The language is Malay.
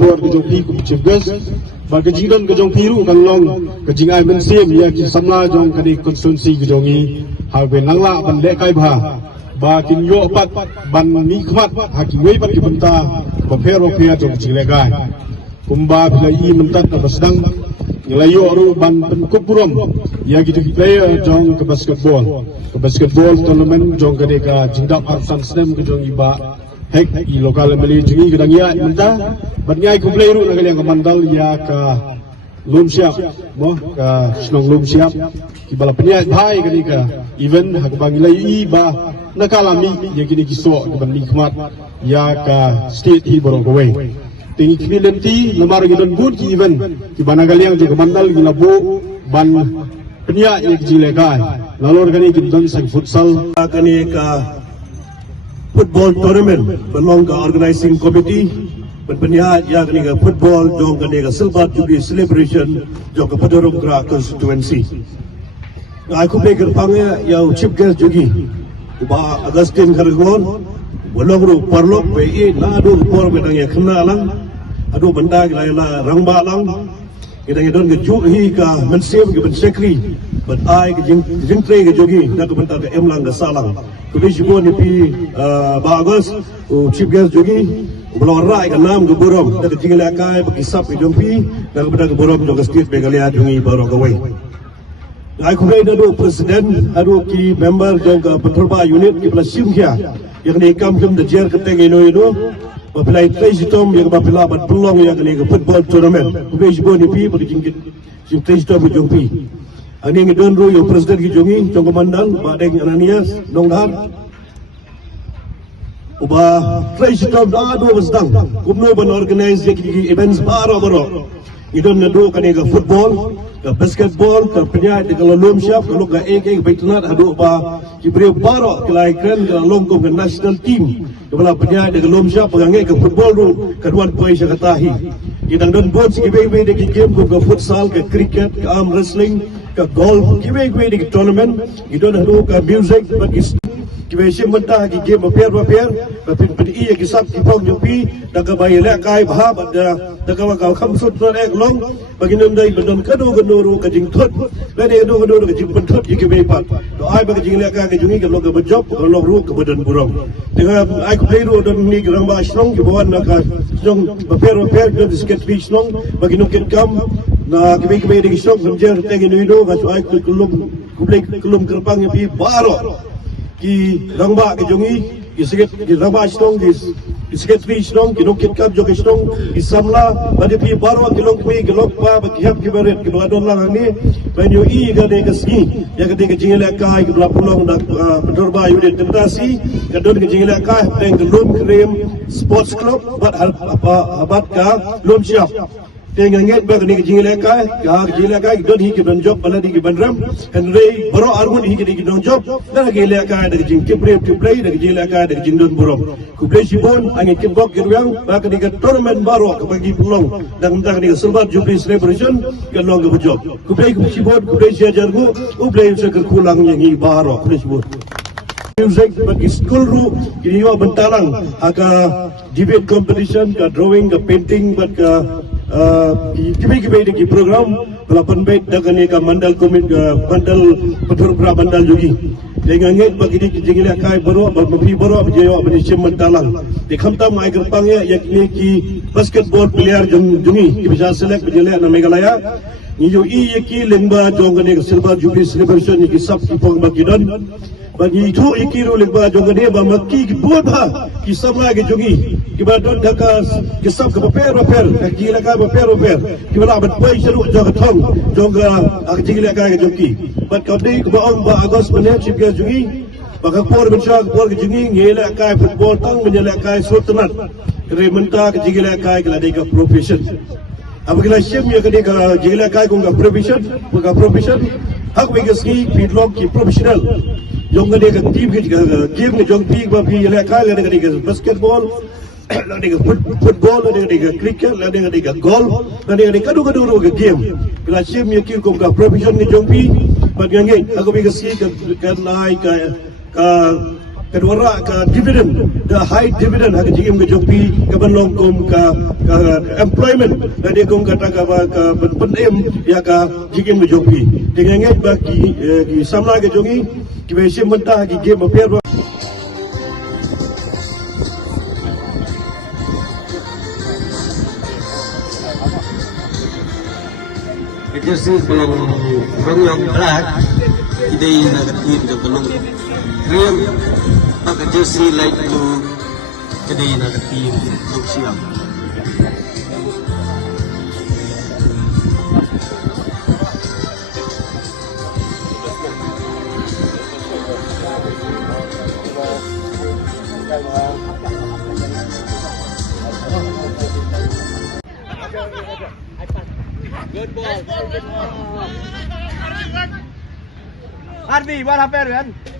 board ke jong pi ku chief guest ba ke jingdon ke jong pi ru kan long ke jingai men sim ya ki samla jong ka di constituency ke jong i ha ve nangla ban le kai ba kin yo pat ban ni khmat ha ki wei pat ki banta ba phero phia jong jingìalehkai kumba bila i mentat ka basdang ngelayo ru ban penkupuram ya gitu player jong ke basketball tournament jong ke deka jingdap arsan snem ke jong Bah Hek i lokal meli jingi ke dangia menta batnyai ku player ru nagal yang mandal ya ka lum siap mo ka snong lum siap ki bala penyai bhai ke deka event hak bangilai i ba nakalami ya gini kiso ke ban nikmat ya ka state hi borong kowe tinggi kibilenti lemar gidon good ki event ki banagaliang je kemandal gilabo ban penia ye jingìalehkai lalor kani kidon sang futsal kani ka football tournament belong ka organizing committee penia ya kani ka football jong kani ka silver jubilee celebration jong ka Padorong Kra constituency aku pikir pangya ya chief guest jogi Bah Agustin Khargon belong ru parlok be na do por be dang ya khna lang adu benda la la rangba lang kita don ke ju hi ka mensem ke ben sekri but ai ke jing tre ke jogi na ke benda ke em lang ke salang ku bi jibo ni pi Bah Agus u chief guest jogi belong rai ke nam ke borom na ke jingìalehkai be kisap ke jompi na ke benda ke borom jong ke state be galia jungi baro ke wei ai ku rei do president adu ki member jong ke petrba unit ki plus simkia yang ni kam jom de jer ke teng ino Bapilai Trejitom yang bapila bat peluang yang kini ke football tournament. Kubi jibo ni pi pada jingkit jim Trejitom ke jompi. Ani yang don ru yang presiden ki jongi jong komandang Badeng Ananias Nongdar. Uba Trejitom adu wasdang. Kumno ban organize yang kini events baro. Idon nado kini ke football, ke basketball, ke penyai ke lom siap, kalau ke ek baitunat adu ba kibri baro kelai keren ke longkom ke national team. Kepala penyai de lom siap pengangai ke football ru keduan poi sakatahi idang don bot kibe de game ke futsal ke cricket ke arm wrestling ke golf kibe de tournament idon hadu ke music bagi kibe simenta ke game pair tapi iya kisap ki phong jopi dak bai lekai bahab dak ka khamsut non ek long bagi nundai bedon kadu ru ke jing thot bade do ke jing penthot kibe pat to ai bagi jingìalehkai ke jungi ke log ke bejob ke log ru ke bedon burong dengan ai ku pleiro don ni grang ba snong ke bawan ka snong pair don disket fi snong bagi nuket kam na kibe de snong semjer teng ino ka ai ku kulum kerpang pi baro ki rangba ke jungi ki rangba snong ki sket fi snong ki nuket kam jo ke snong ki samla bade pi baro ki long kui ki lok pa bagi hab ki beret ki badon lang ni ben yo i ga de ke ski ya ke de jingìalehkai ki bla pulong dak petrba unit demokrasi ke don ke jingìalehkai teng ke lum krem sports club bat habat ka lum siap teng nget ba ke jingìalehkai ka jingìalehkai don hi ke don job bala di ke bandram kan rei baro argun hi ke don job da jingìalehkai da jing kibre to play da jingìalehkai da jing don borom ku play sibon angin ke bok gerwang ba ke tournament baro ke bagi pulong dan tang ni silver jubilee celebration ke long ke job ku play sibon ku play jajargu ku play se ke kulang yang i baro ku sibon music bagi school ru kini yo bentalang aka debate competition ka drawing ka painting bat ka kibe de program pelapan baik dengan ka mandal komit mandal Padorong mandal jogi dengan nget bagi di jingìalehkai baro mapi baro bejayo benisem mentalang di khamta mai gerpang ya yakni ki basketball player jungi ki bisa select bejelek na Meghalaya ni yo i ki lengba jong ne silver jubilee celebration ni ki sap ki pong bagidon bagi itu ikiru lengba jong ne ba makki ki bodha ki samla ke jungi ki badon dakas ki sap ke paper ka jingìalehkai paper ki bala bat pai seru jong thong jong ak jingìalehkai ke jungi bat ka dei ko ong Bah Agus bene chief guest jungi baka por bencha por ke jungi jingìalehkai football tang jingìalehkai sultanat kre menta ke jingìalehkai ke ladai ka profession apabila syem ya ke jingìalehkai ko ka profession hak begesni feedlog ki professional jong ke ka team ke game ke jong pi ba pi jingìalehkai le ke basketball la de football la de cricket la de golf la de kadu ke game bila syem ya ki ko ka profession ke jong pi bat ngange aku begesi ke nai ka kedua ke dividend, the high dividend hak jigim ke jopi ke benlong kom ke employment dan dia kom kata ke penem ya ke jigim ke jopi dengan ngai bagi ki samla ke jongi ki besim mentah ki game apiar jersey belum yang berat ide nak tim je belum rem pakai jersey like tu kedai nak tim belum siap Good ball. Harvey, what happened, man?